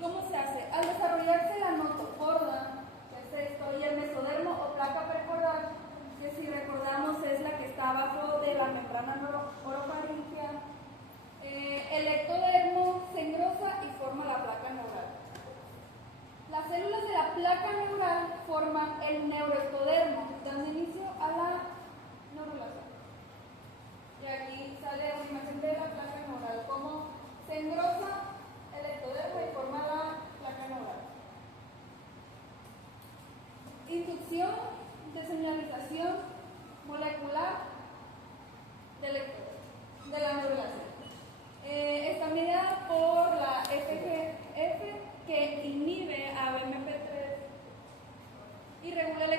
cómo se hace? Al desarrollarse la notocorda, que es esto, y el mesodermo o placa precordial, que si recordamos es la que está abajo de la membrana orofaringea, el ectodermo se engrosa y forma la placa neural. Las células de la placa neural forman el neuroectodermo, dando inicio a la neurulación. Y aquí sale una imagen de la placa neural, cómo se engrosa el ectodermo y forma la placa neural. Inducción de señalización molecular del ectodermo, de la neurulación. Está mediada por la FGF, que inhibe a BMP3 y regula el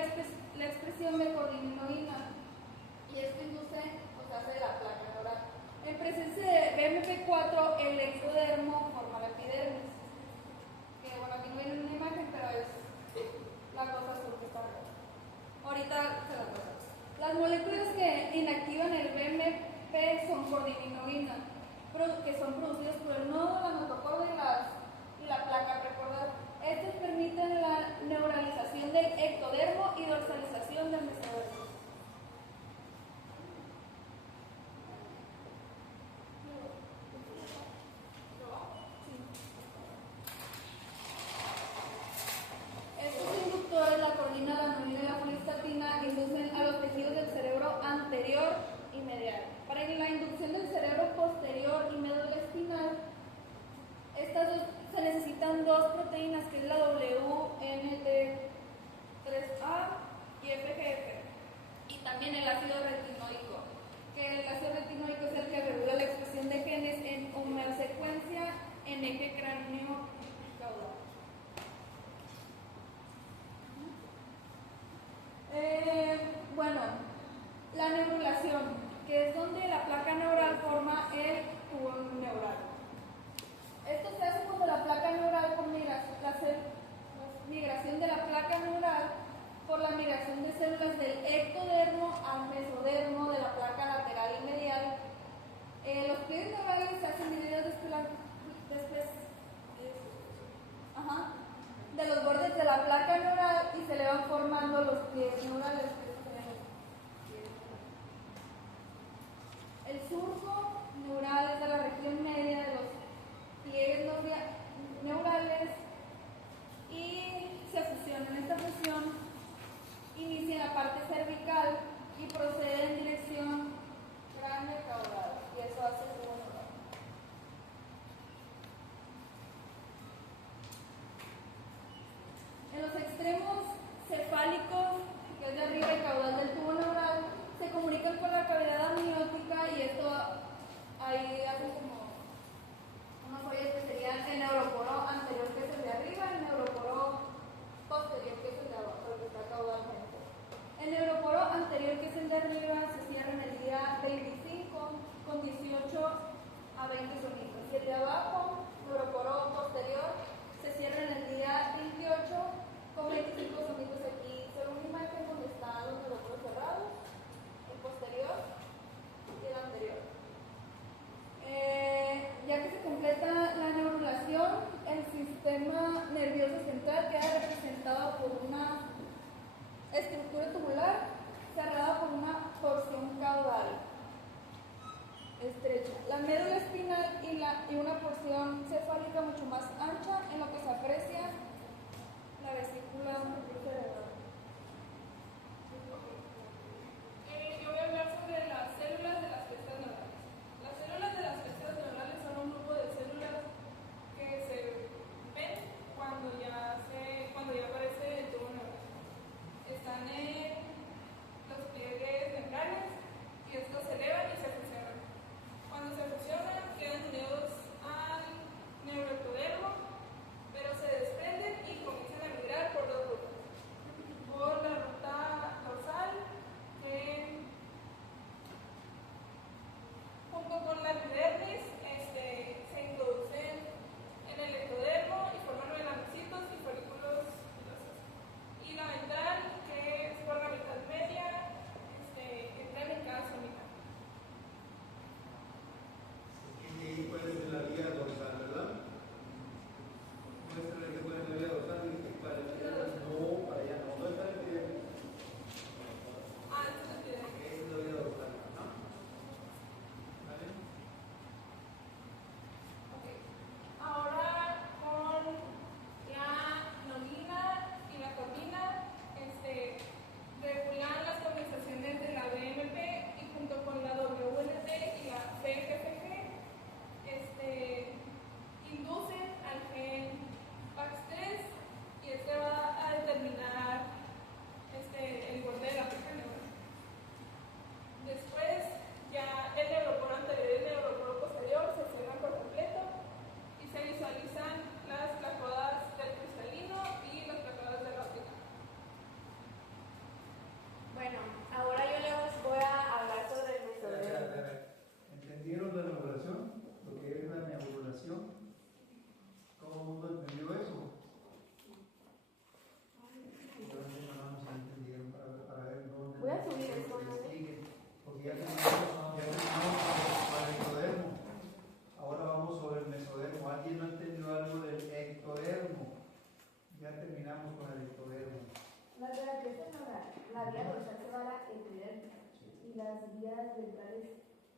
La vía dorsal se va a la epidérmica y las vías ventrales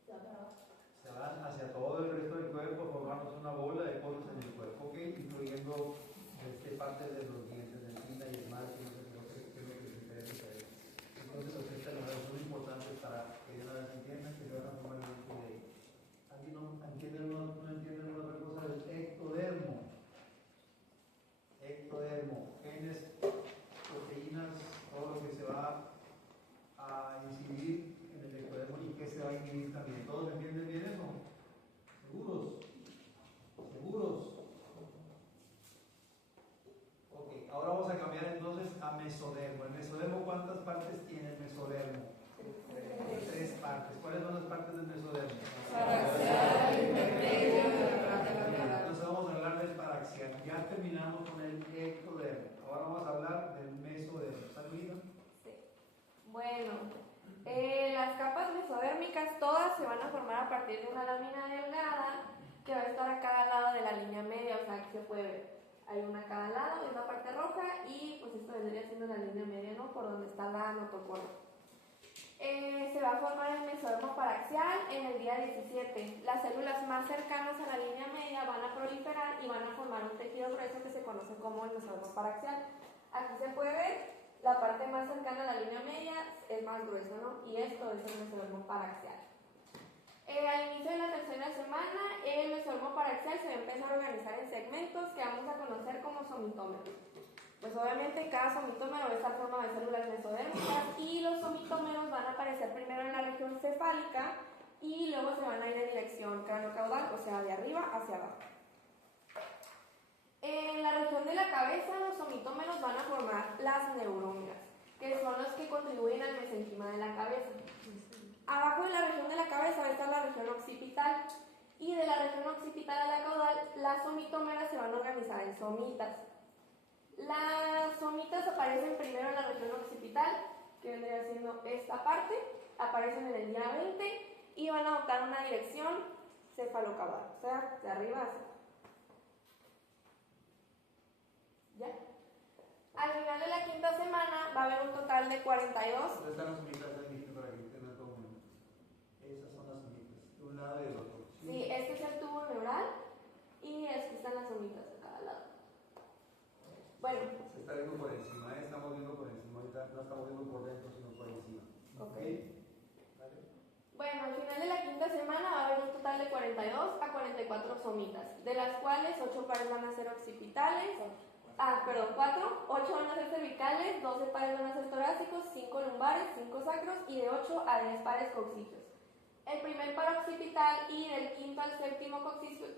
se van para abajo. Se van hacia todo el resto del cuerpo, formándose una bola de poros en el cuerpo, ¿ok? Incluyendo parte de los dientes, de encina y esmalte, no sé qué es lo que se interesa ahí. Entonces, estas son importantes para que de una vez entiendan que se van a formar el de ahí. ¿Alguien no entiende otra cosa del ectodermo? Ectodermo, genes, proteínas, todo lo que se va a incidir en el ectodermo y que se va a inhibir también. ¿Todos entienden bien eso? ¿Seguros? ¿Seguros? Ok, ahora vamos a cambiar entonces a mesodermo. ¿El mesodermo cuántas partes tiene el mesodermo? 3 partes. ¿Cuáles son las partes del mesodermo? Paraxial, intermedio, entonces vamos a hablar del paraxial. Ya terminamos con el ectodermo. Ahora vamos a hablar del mesodermo. ¿Está lista? Sí. Bueno, las capas mesodérmicas todas se van a formar a partir de una lámina delgada que va a estar a cada lado de la línea media, o sea, aquí se puede ver. Hay una a cada lado, es la parte roja y pues esto vendría siendo la línea media, ¿no? Por donde está la notocorda. Se va a formar el mesodermo paraxial en el día 17. Las células más cercanas a la línea media van a proliferar y van a formar un tejido grueso que se conoce como el mesodermo paraxial. Aquí se puede ver, la parte más cercana a la línea media es más gruesa, ¿no? Y esto es el mesodermo paraxial. Al inicio de la tercera semana, el mesodermo paraxial se va a empezar a organizar en segmentos que vamos a conocer como somitómeros. Pues obviamente cada somitómero va a estar formado de células mesodérmicas y los somitómeros van a aparecer primero en la región cefálica y luego se van a ir en dirección craniocaudal, o sea, de arriba hacia abajo. En la región de la cabeza, los somitómeros van a formar las neuronas, que son los que contribuyen al mesenquima de la cabeza. Abajo de la región de la cabeza va a estar la región occipital y de la región occipital a la caudal, las somitómeras se van a organizar en somitas. Las somitas aparecen primero en la región occipital, que vendría siendo esta parte, aparecen en el día 20 y van a adoptar una dirección cefalocaudal, o sea, de arriba hacia abajo. ¿Ya? Al final de la quinta semana va a haber un total de 42. ¿Dónde están las somitas del dígito para que tengan todo el mundo? Esas son las somitas, de un lado y del otro. Sí, este es el tubo neural y aquí están las somitas de cada lado. Bueno. Se está viendo por encima, estamos viendo por encima, ahorita no estamos viendo por dentro, sino por encima. Ok. ¿Vale? Bueno, al final de la quinta semana va a haber un total de 42 a 44 somitas, de las cuales 8 pares van a ser occipitales, 4, 8 van a ser cervicales, 12 pares van a ser torácicos, 5 lumbares, 5 sacros y de 8 a 10 pares coccigios. El primer par occipital y del quinto al séptimo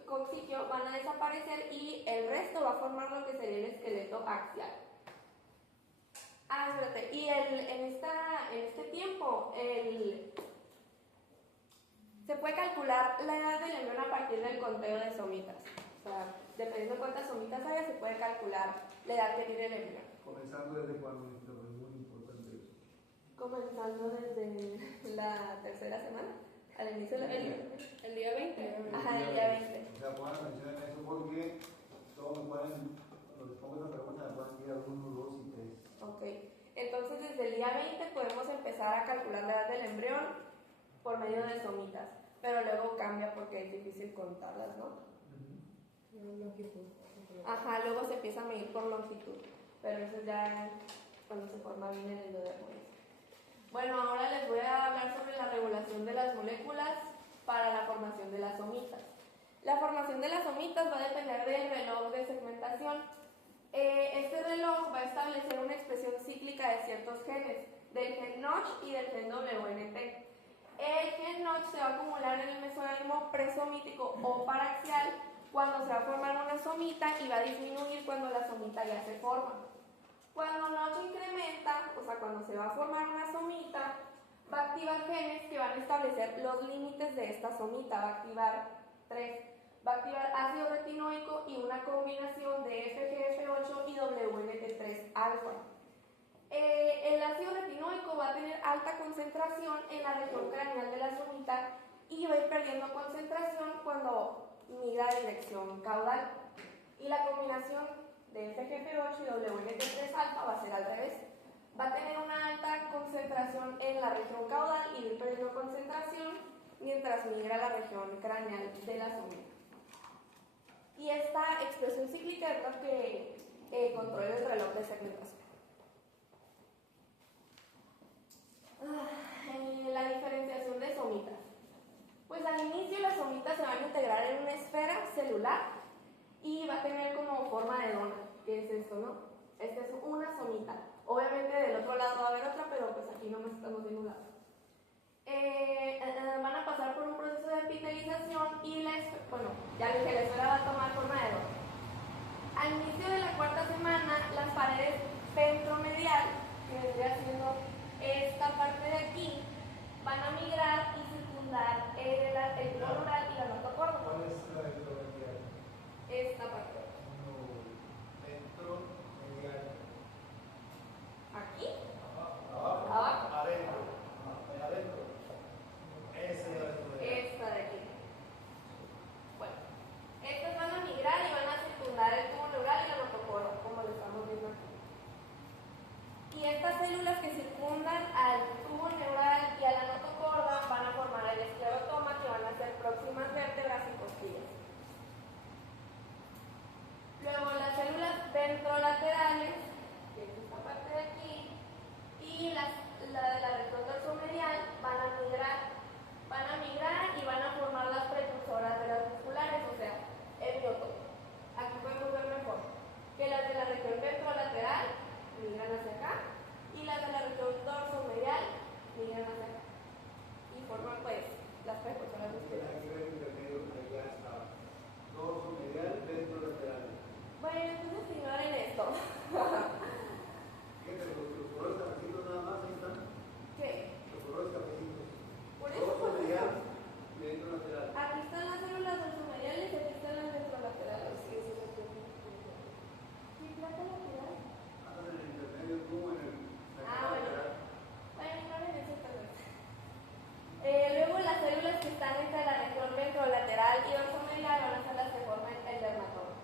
coccigio van a desaparecer y el resto va a formar lo que sería el esqueleto axial. Espérate, y en este tiempo se puede calcular la edad del embrión a partir del conteo de somitas. O sea, dependiendo de cuántas somitas haya, se puede calcular la edad que tiene el embrión. Comenzando desde cuando, es muy importante eso. Comenzando desde la tercera semana. Al inicio de la el día 20. Ajá, el día 20. O sea, pongan atención en eso porque todos me pueden, cuando les pongo esa pregunta, me pueden tirar 1, 2 y 3. Ok, entonces desde el día 20 podemos empezar a calcular la edad del embrión por medio de somitas, pero luego cambia porque es difícil contarlas, ¿no? Longitud. Ajá, luego se empieza a medir por longitud, pero eso ya cuando se forma bien el endodermo. Bueno, ahora les voy a hablar sobre la regulación de las moléculas para la formación de las somitas. La formación de las somitas va a depender del reloj de segmentación. Este reloj va a establecer una expresión cíclica de ciertos genes, del gen Notch y del gen WNT. El gen Notch se va a acumular en el mesodermo presomítico o paraxial cuando se va a formar una somita y va a disminuir cuando la somita ya se forma. Cuando Notch incrementa, o sea, cuando se va a formar una somita, va a activar genes que van a establecer los límites de esta somita. Va a activar 3. Va a activar ácido retinoico y una combinación de FGF8 y WNT3 alfa. El ácido retinoico va a tener alta concentración en la región craneal de la somita y va a ir perdiendo concentración cuando migra a dirección caudal. Y la combinación de FGF8 y WNT3 alfa va a ser al revés. va a tener una alta concentración en la región caudal y ir perdiendo concentración mientras migra a la región craneal de la somita. Y esta expresión cíclica es la que controla el reloj de segmentación. La diferenciación de somitas. Pues al inicio las somitas se van a integrar en una esfera celular y va a tener como forma de dona. ¿Qué es esto, no? Esta es una somita. Obviamente del otro lado va a haber otra, pero pues aquí nomás estamos viendo un lado. Van a pasar por un proceso de epitelización y ya dije, la esfera va a tomar forma de dona. Al inicio de la cuarta semana, las paredes ventromedial, que vendría siendo esta parte de aquí, van a migrar y circundar el tubo neural y la notocorda. ¿Cuál es la ventromedial? Esta parte. Ventromedial. ¿Aquí? Abajo. Abajo. Adentro. Adentro. Esa es la ventromedial. Esta de aquí. Bueno, estas van a migrar y van a circundar el tubo neural y la notocorda, como lo estamos viendo aquí. Y estas células que circundan al tubo neural y a la notocorda van a formar el esclerotoma, que van a ser próximas vértebras y costillas. Luego las células ventrolaterales, que es esta parte de aquí, y la de la región dorsomedial van a migrar y van a formar las precursoras de las musculares, o sea, el miotoma. Aquí podemos ver mejor que las de la región ventrolateral migran hacia acá y las de la región dorsomedial migran hacia acá y forman pues las precursoras musculares. Dorsomedial, ventrolateral. Bueno, entonces ignoren esto. ¿Qué? Los colores cafecitos nada más, ahí están. ¿Qué? Los colores cafecitos. Por eso Dorsomedial y ventrolateral. aquí están las células dorsomediales y aquí están las ventrolaterales. ¿Y plata lateral? Andan en el intermedio, tú en el. Bueno, ignoren eso también. Luego las células que están entre la región ventrolateral y dorsomedial van a ser las que forman el dermatoma.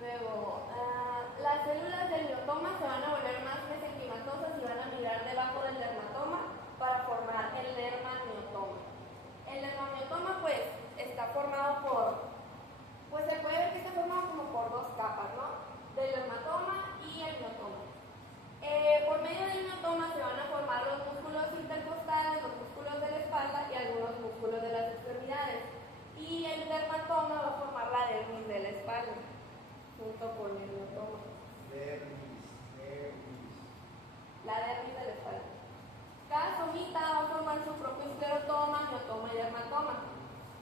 Luego, las células del miotoma se van a volver más mesenquimatosas y van a migrar debajo del dermatoma para formar el dermamiotoma. El dermamiotoma pues está formado se puede ver que está formado como por dos capas, ¿no? Del dermatoma y el miotoma. Por medio del miotoma se van a formar los músculos intercostales, los músculos de la espalda y algunos músculos de las extremidades. Y el dermatoma va a formar la dermis de la espalda, junto con el miotoma. La dermis de la espalda. Cada somita va a formar su propio esclerotoma, miotoma y dermatoma.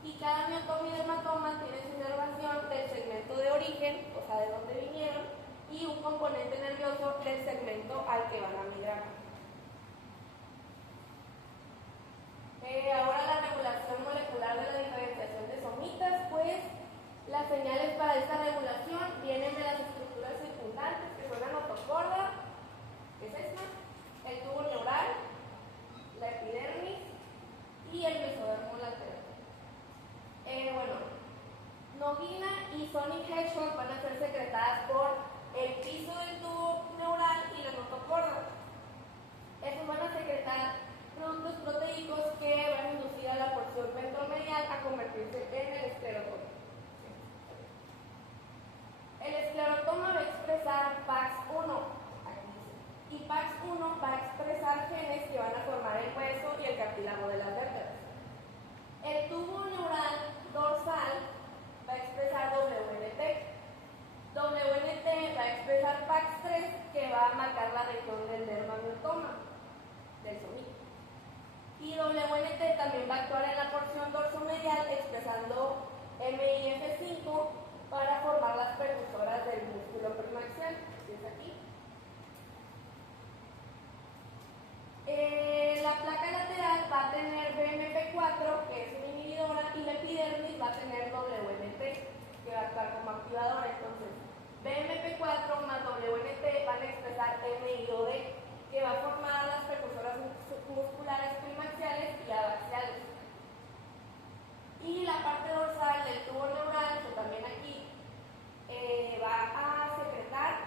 Y cada miotoma y dermatoma tiene su inervación del segmento de origen, o sea, de donde vinieron, y un componente nervioso del segmento al que van a migrar. Ahora la regulación molecular de la diferenciación de somitas, pues las señales para esta regulación vienen de las estructuras circundantes, que son la notocorda, que es esta, el tubo neural, la epidermis y el mesodermo lateral. Noguina y Sonic Hedgehog van a ser secretadas por el piso del tubo neural y la notocorda. Estos van a secretar productos proteicos que van a inducir a la porción ventromedial a convertirse en el esclerotoma. El esclerotoma va a expresar PAX1, y PAX1 va a expresar genes que van a formar el hueso y el cartílago de las vértebras. El tubo neural dorsal va a expresar WNT. WNT va a expresar PAX3, que va a marcar la región del dermamiotoma, del somito. Y WNT también va a actuar en la porción dorsomedial expresando MIF5 para formar las precursoras del músculo primaxial, que es aquí. La placa lateral va a tener BMP4, que es una inhibidora, y la epidermis va a tener WNT, que va a actuar como activadora. Entonces, BMP4 más WNT van a expresar MIOD, que va a formar las precursoras musculares primaxiales y abaxiales. Y la parte dorsal del tubo neural, que también aquí, va a secretar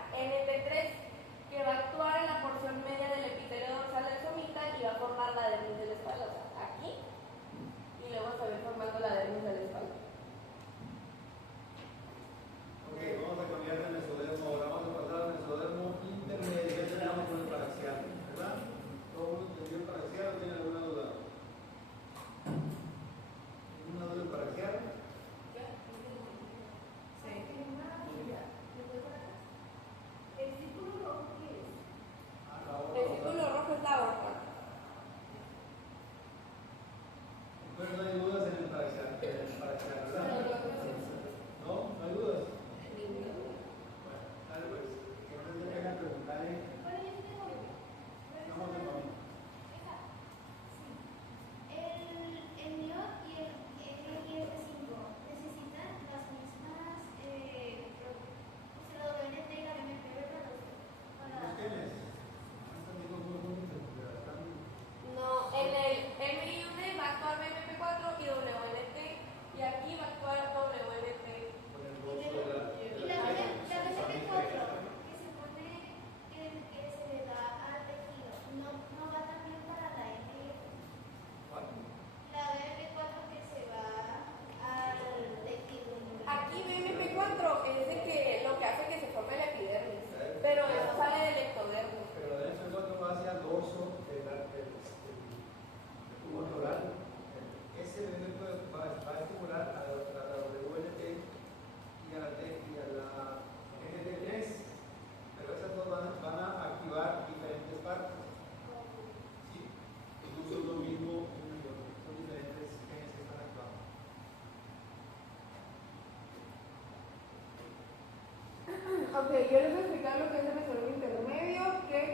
Ok, yo les voy a explicar lo que es el mesodermo intermedio, el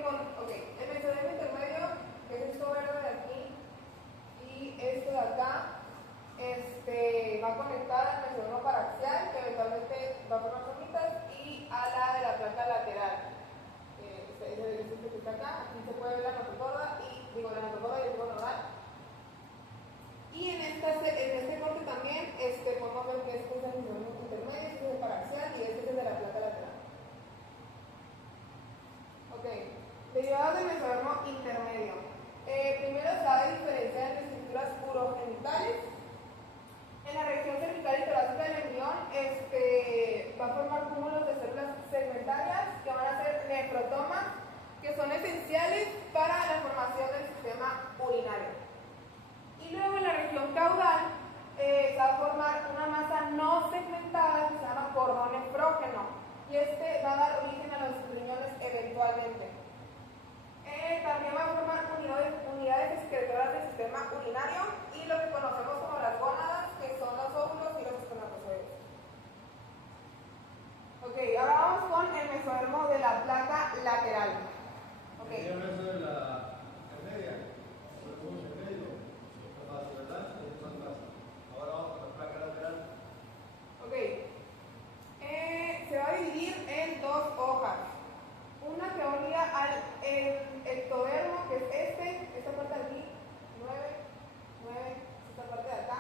mesodermo intermedio, que es esto verde de aquí y esto de acá, va a conectar al mesodermo paraxial, que eventualmente va a formar somitas, y a la de la placa lateral. Este que está acá, aquí se puede ver la notocorda y el tubo nodal. Y en este corte también podemos ver que este es el mesodermo intermedio, este es el paraxial y este es el de la placa lateral. Ok, derivados del mesodermo intermedio. Primero se va a diferenciar entre estructuras urogenitales. En la región cervical y torácica del embrión va a formar cúmulos de células segmentarias que van a ser nefrotomas, que son esenciales para la formación del sistema urinario. Y luego en la región caudal se va a formar una masa no segmentada que se llama cordón nefrógeno, y va a dar origen a los riñones eventualmente. También va a formar unidades excretoras del sistema urinario y lo que conocemos como las gónadas, que son los óvulos y los espermatozoides. Ok, ahora vamos con el mesodermo de la placa lateral. Okay. El meso de la intermedia, está fácil, ¿verdad? Es más fácil. Ahora vamos con la placa lateral. Ok, se va a dividir en dos hojas. Una que unida al ectodermo, que es esta parte de aquí, 9, esta parte de acá,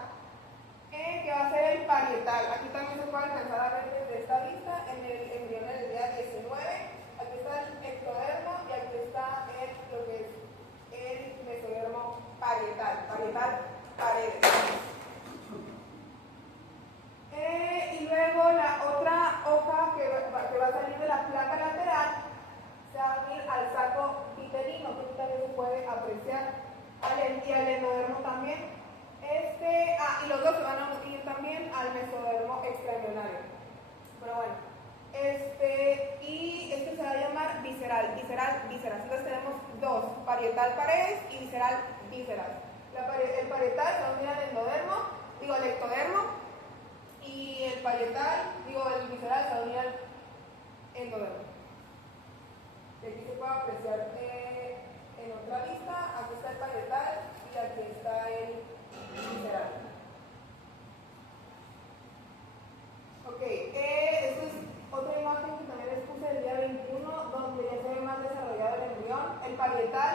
que va a ser el parietal. Aquí también se puede alcanzar a ver desde esta vista en el embrión del día 19. Aquí está el ectodermo y aquí está lo que es el mesodermo parietal paredes. Y luego la otra hoja que va a salir de la placa lateral se va a unir al saco vitelino, que aquí también se puede apreciar, y al endodermo también. Y los dos se van a unir también al mesodermo extraembrionario. Pero bueno, y se va a llamar visceral. Entonces tenemos dos, parietal paredes y visceral vísceras. El parietal se va a unir al al ectodermo, y el visceral se va a unir al endodermo. Y aquí se puede apreciar en otra vista, aquí está el parietal y aquí está el visceral. Ok, esta es otra imagen que también les puse el día 21, donde ya se ve más desarrollado el embrión. El parietal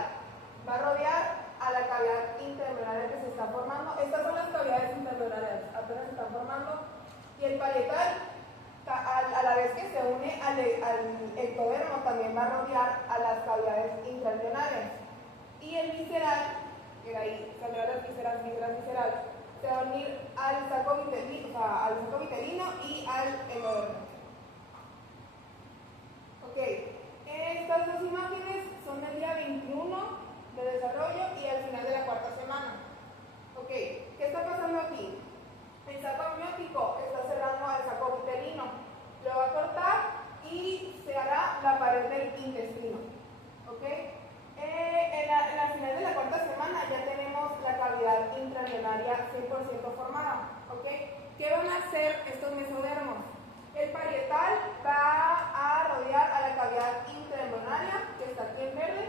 va a rodear a la cavidad intraembrionaria que se está formando. Estas son las cavidades intraembrionarias, apenas se están formando. Y el parietal, a la vez que se une al ectodermo, también va a rodear a las cavidades intraembrionarias. Y el visceral, que ahí saldrán las vísceras, se va a unir al saco vitelino y al endodermo. Ok, estas dos imágenes son del día 21 de desarrollo y al final de la cuarta semana. Ok, ¿qué está pasando aquí? El saco amniótico está cerrando al saco vitelino, lo va a cortar y se hará la pared del intestino. ¿Ok? En la final de la cuarta semana ya tenemos la cavidad intraembrionaria 100% formada. ¿Ok? ¿Qué van a hacer estos mesodermos? El parietal va a rodear a la cavidad intraembrionaria, que está aquí en verde.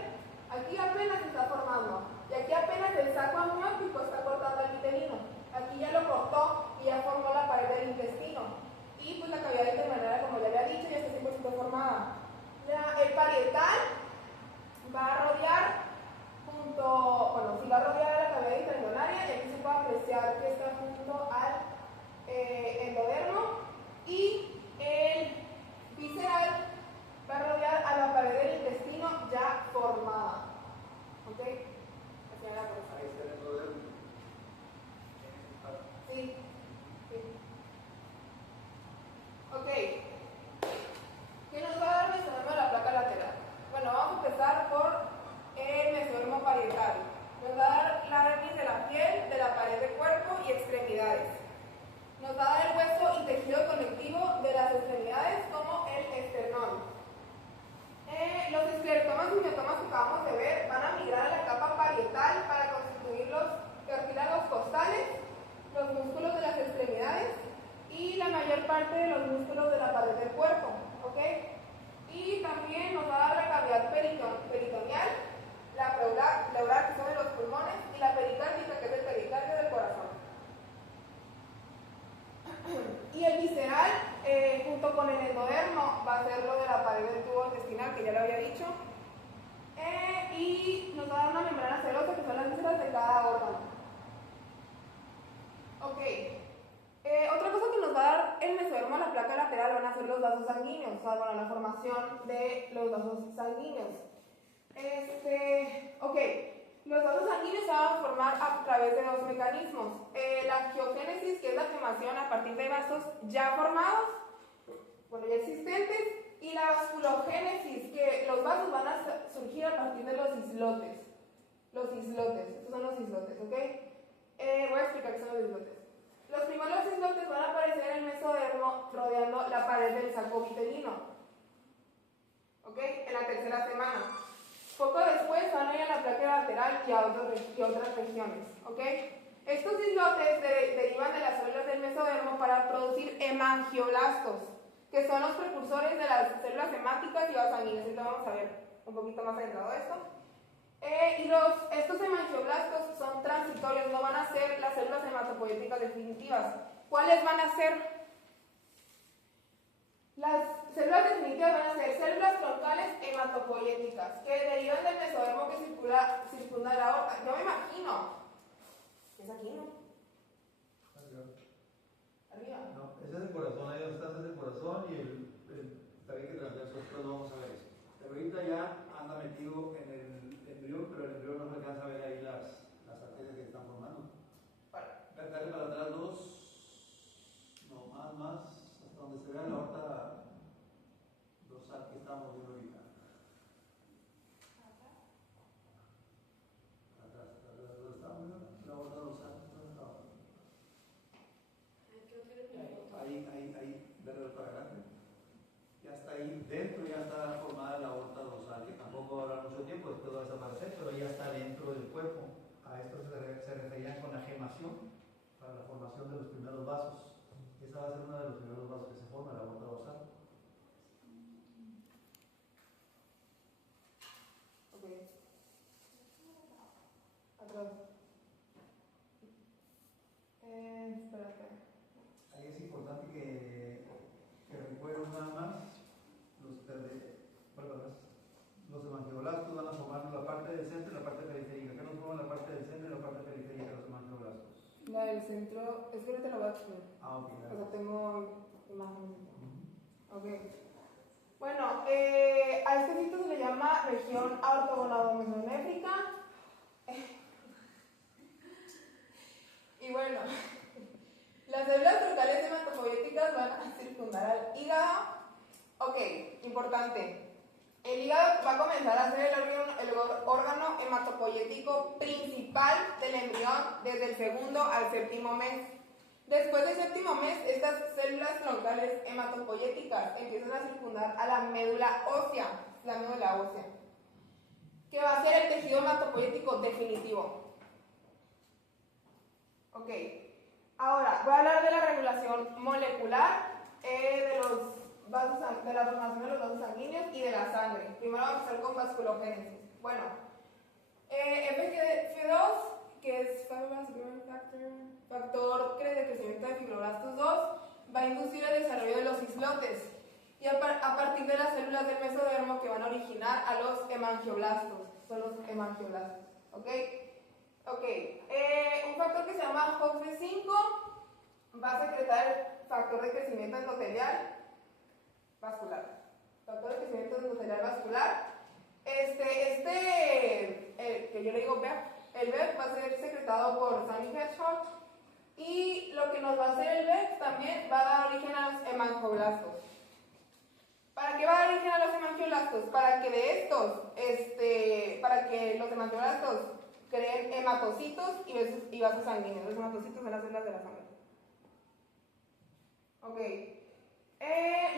Aquí apenas se está formando. Y aquí apenas el saco amniótico está cortando al vitelino. Aquí ya lo cortó y ya formó la pared del intestino. Y pues la cavidad intraembrionaria, como ya había dicho, ya está 100% formada. El parietal va a rodear va a rodear a la cavidad intraembrionaria, y aquí se puede apreciar que está junto al endodermo, y el visceral va a rodear a la pared del intestino ya formada. ¿Ok? Así es la cosa. Ahí está el endodermo. Sí. Ok. ¿Qué nos va a dar el mesodermo de la placa lateral? Bueno, vamos a empezar por el mesodermo parietal. Nos va a dar la dermis de la piel, de la pared del cuerpo y extremidades. Nos va a dar el hueso y tejido conectivo de las extremidades, como el esternón. Los esclerotomas y miotomas que acabamos de ver van a migrar a la capa parietal para constituir los cartílagos costales, los músculos de las extremidades y la mayor parte de los músculos de la pared del cuerpo. ¿Ok? Y también nos va a dar la cavidad peritoneal, la pleural, que son de los pulmones, y la pericárdica, que es el pericardio del corazón. Y el visceral, junto con el endodermo, va a ser lo de la pared del tubo intestinal, que ya lo había dicho. Y nos va a dar una membrana serosa, que son las vísceras de cada órgano. Ok. Otra cosa que nos va a dar el mesodermo a la placa lateral van a ser los vasos sanguíneos, o sea, bueno, la formación de los vasos sanguíneos. Ok. Los vasos sanguíneos se van a formar a través de dos mecanismos. La angiogénesis, que es la quemación a partir de vasos ya formados, bueno, ya existentes, y la vasculogénesis, que los vasos van a surgir a partir de los islotes. Los islotes, estos son los islotes, ¿ok? Voy a explicar qué son los islotes. Los primeros islotes van a aparecer en el mesodermo rodeando la pared del saco vitelino, ¿ok? En la tercera semana. Poco después van a ir a la placa lateral y a otras regiones, ¿ok? Estos islotes derivan de las células del mesodermo para producir hemangioblastos, que son los precursores de las células hemáticas y vasos sanguíneos. Ahorita vamos a ver un poquito más adentrado esto. Estos hemangioblastos son transitorios, no van a ser las células hematopoyéticas definitivas. ¿Cuáles van a ser? Las células definitivas van a ser células troncales hematopoyéticas, que derivan del mesodermo que circunda la aorta. Yo me imagino. ¿Es aquí, no? Arriba. No, ese es el corazón, ahí donde está, ese es el corazón y está bien que transverso, después lo vamos a ver eso. Pero ahorita ya anda metido en el embrión, pero el embrión no se alcanza a ver ahí las arterias que están formando. Dale para atrás dos, no, más, hasta donde se vea la aorta dorsal que estamos viendo ahorita. Atrás, ¿dónde estamos viendo? La aorta dorsal, ¿dónde estamos? Ahí, verlo para adelante. Ya está ahí dentro, ya está formada la aorta dorsal, que tampoco va a durar mucho tiempo, después va a desaparecer, pero ya está dentro del cuerpo. A esto se referían con la gemación, para la formación de los primeros vasos. Esa va a ser uno de los primeros vasos que se forma, la aorta dorsal. Ok. Atrás. Espérate. Ahí es importante que recuerden nada más los hemangioblastos van a formar la parte del centro y la parte periférica. ¿Qué nos forman la parte del centro y la parte periférica de los hemangioblastos? La del centro, es que ahorita lo voy a explicar. Ok. O sea, tengo imágenes. Ok. Bueno, a este sitio se le llama región aortogonadomesonéfrica. Y bueno, las células troncales hematopoyéticas van a circundar al hígado. Ok, importante. El hígado va a comenzar a ser el órgano hematopoyético principal del embrión desde el segundo al séptimo mes. Después del séptimo mes, estas células troncales hematopoyéticas empiezan a circundar a la médula ósea, que va a ser el tejido hematopoyético definitivo. Ok, ahora voy a hablar de la regulación molecular de la formación de los vasos sanguíneos y de la sangre. Primero vamos a empezar con vasculogénesis. Bueno, FGF2, que es factor de crecimiento de fibroblastos 2, va a inducir el desarrollo de los islotes y a partir de las células del mesodermo que van a originar a los hemangioblastos. Son los hemangioblastos. ¿Ok? Un factor que se llama HOXB5 va a secretar el factor de crecimiento endotelial vascular. Factor de crecimiento endotelial vascular. Que yo le digo BEP, el BEP va a ser secretado por Sammy Hedgehog, y lo que nos va a hacer el BEP también va a dar origen a los hemangioblastos. ¿Para qué va a dar origen a los hemangioblastos? Para que de estos, para que los hemangioblastos creen hematocitos y vasos sanguíneos. Los hematocitos son las células de la sangre. Ok.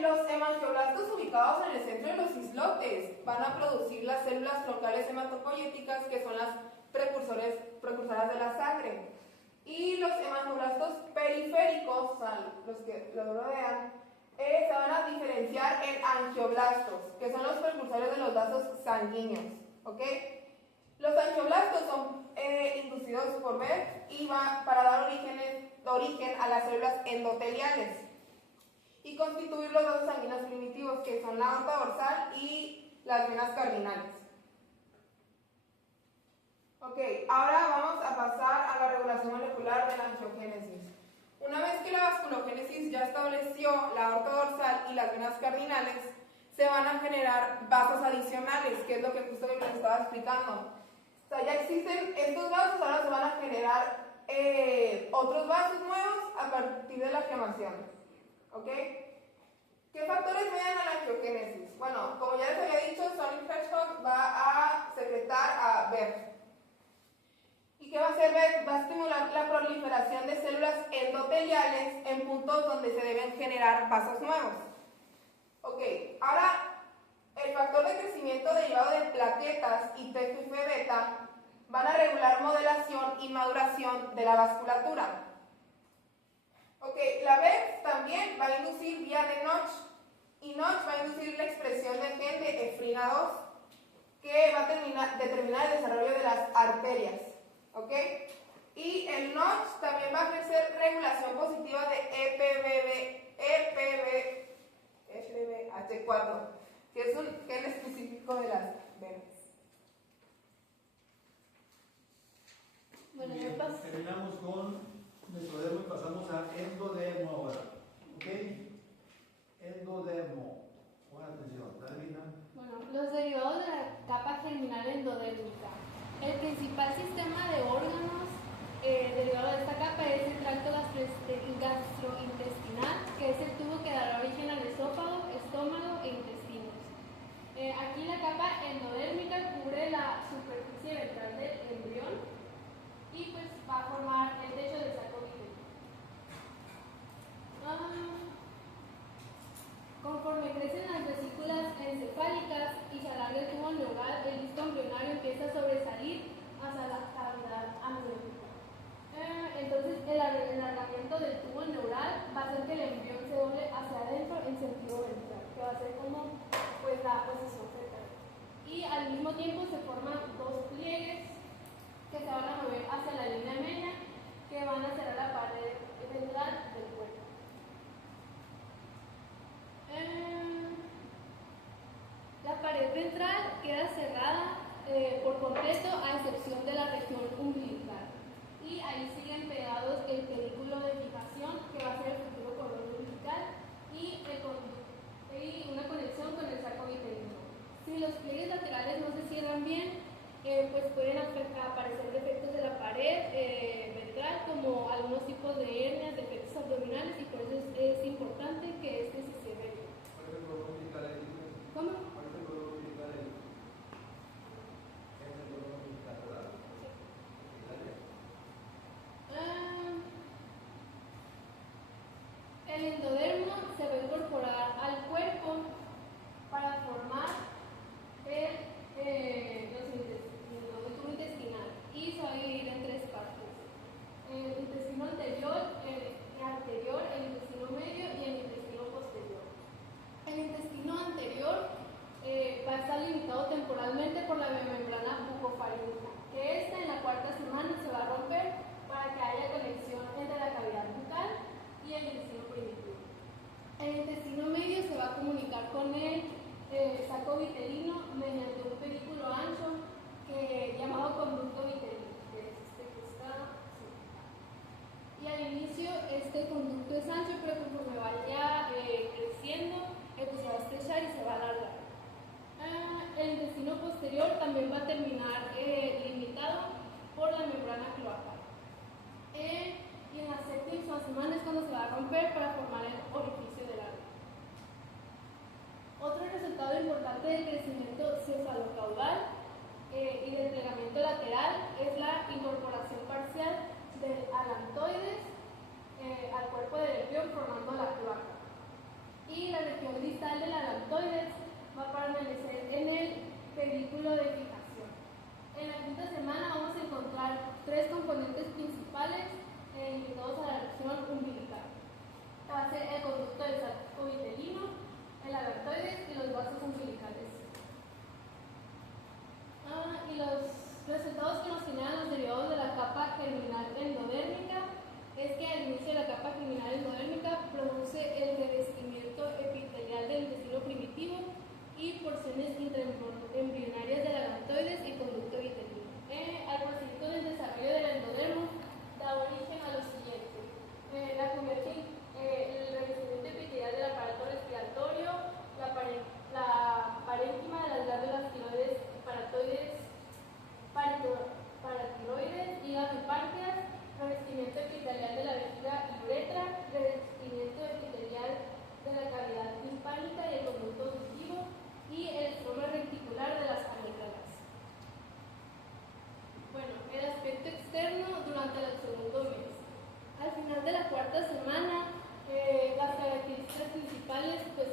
Los hemangioblastos ubicados en el centro de los islotes van a producir las células troncales hematopoyéticas, que son las precursoras de la sangre. Y los hemangioblastos periféricos, o sea, los que lo rodean, se van a diferenciar en angioblastos, que son los precursores de los vasos sanguíneos, ¿ok? Los angioblastos son inducidos por B y van para dar origen a las células endoteliales y constituir los vasos sanguíneos primitivos, que son la aorta dorsal y las venas cardinales. Ok, ahora vamos a pasar a la regulación molecular de la angiogénesis. Una vez que la vasculogénesis ya estableció la aorta dorsal y las venas cardinales, se van a generar vasos adicionales, que es lo que justo les estaba explicando. O sea, ya existen estos vasos, ahora se van a generar otros vasos nuevos a partir de la inflamación. ¿Ok? ¿Qué factores median a la angiogénesis? Bueno, como ya les había dicho, Sonic Hedgehog va a secretar a BER. ¿Y qué va a hacer BER? Va a estimular la proliferación de células endoteliales en puntos donde se deben generar vasos nuevos. Ok, ahora el factor de crecimiento derivado de plaquetas y TGF-beta van a regular modelación y maduración de la vasculatura. Ok, la BER también va a inducir vía de Notch, y Notch va a inducir la expresión del gen de efrina 2, que va a determinar el desarrollo de las arterias. ¿Ok? Y el Notch también va a ejercer regulación positiva de EPBH4, que es un gen específico de las venas. Bueno, Bien, terminamos con mesodermo y pasamos a endodermo ahora. ¿Ok? Endodermo. Pon atención, Dalvina. Bueno, los derivados de la capa germinal endodérmica. El principal sistema de órganos derivado de esta capa es el tracto gastrointestinal, que es el tubo que dará origen al esófago, estómago e intestinos. Aquí la capa endodérmica cubre la superficie ventral del embrión y pues va a formar el techo del saco vírico. Conforme crecen las vesículas encefálicas y se alarga el tubo neural, el disco embrionario empieza a sobresalir hacia la cavidad amniótica. Entonces el alargamiento del tubo neural va a hacer que el embrión se doble hacia adentro en sentido ventral, que va a ser como pues la posición fetal. Y al mismo tiempo se forman dos pliegues que se van a mover hacia la línea media, que van a cerrar la pared ventral del cuerpo. La pared ventral queda cerrada por completo, a excepción de la región umbilical. Y ahí siguen pegados el pedículo de fijación, que va a ser el futuro cordón umbilical, y una conexión con el saco vitelino. Si los pliegues laterales no se cierran bien, pues pueden aparecer defectos de la pared ventral, como algunos tipos de hernias, defectos abdominales, y por eso es importante que este se cierre bien. ¿Cuál es el cordón umbilical ahí? ¿Cómo? ¿Cuál es el cordón umbilical ahí? Es el cordón umbilical, ¿verdad? El endodermo se va a incorporar al cuerpo para formar el tubo intestinal, y se va a dividir en tres partes: el intestino anterior, el intestino medio y el intestino posterior. El intestino anterior va a estar limitado temporalmente por la membrana bucofaríngea, que en la cuarta semana se va a romper para que haya conexión entre la cavidad bucal y el intestino primitivo. El intestino medio se va a comunicar con el saco vitelino mediante un pedículo ancho llamado conducto vitelino, que es este que está así. Y al inicio este conducto es ancho, pero conforme vaya creciendo, pues se va a estrechar y se va a alargar. El intestino posterior también va a terminar limitado por la membrana cloacal. Y en la séptima semana es cuando se va a romper para formar el orificio del árbol. Otro resultado importante del crecimiento cefalocaudal y del plegamiento lateral es la incorporación parcial del alantoides al cuerpo del embrión, formando la cloaca. Y la región distal del alantoides va a permanecer en el pedículo de fijación. En la quinta semana vamos a encontrar tres componentes principales limitados a la región umbilical. Va a ser el conducto del saco vitelino, generales, pues